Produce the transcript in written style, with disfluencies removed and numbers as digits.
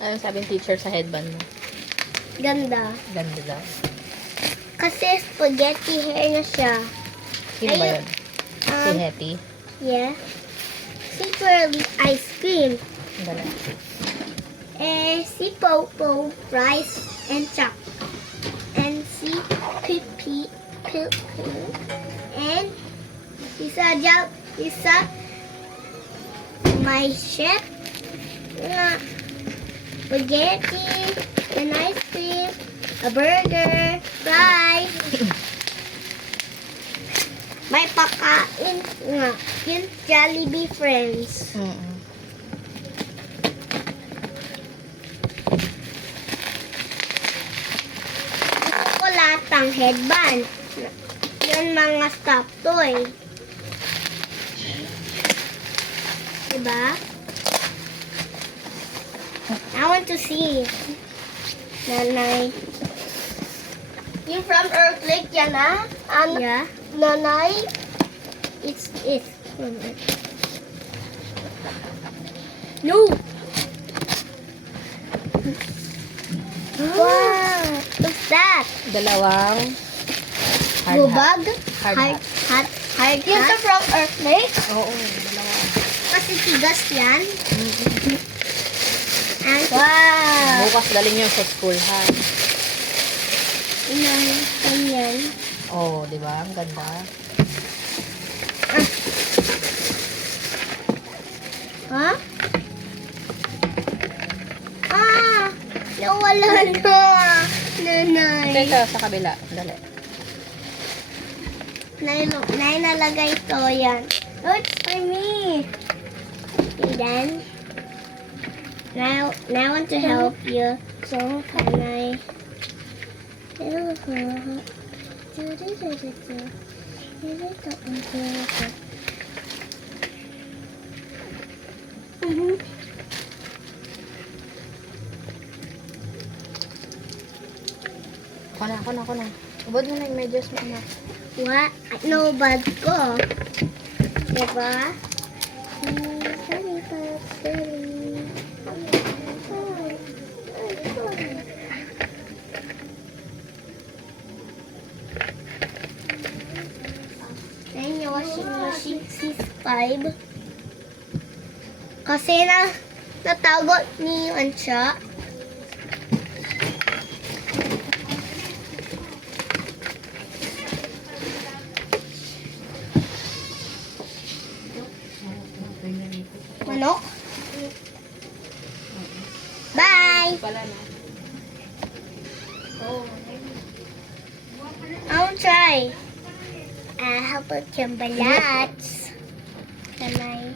Ano sabi ng teacher sa headband mo? Ganda. Ganda daw. Kasi spaghetti hair na siya. Sino ba Ayun. yun? Si Hetty? Yeah. Si Pearly ice cream. Dala. Si Popo rice and chop. And si Pipi. And isa my chef na spaghetti and ice cream, a burger, fries. May pakain nga. Yung Jollibee friends. Chocolatang headband. Yan mga stuffed toy. Diba? I want to see. Nanay. You from Earthquake yan ah? Yeah. Nanay. It's from it. No. Wow. What's that? Dalawang hard hat. Bubag? Hard hat. Hard Yung hat? From Earthquake? Oo, dalawa. Kasi tigas yan. Wow. Bukas galing yun sa school, ha? Inahin yan. Oo, di ba? Ang ganda. Ha? Nawala na. Nanay. Teka, sa kabila. Dali. Nay, nalagay ko yan. Oh, it's for me. Okay, then. Now I want to help you. So, can I? Ako na. Ubod mo na yung medyas mo, anak. What? No, bad ko. Diba? Then yung washing machine C5. Kasi natagot ni Ansha. Manok. Bye! Pala na. I'll try. How about yung balats? Can I?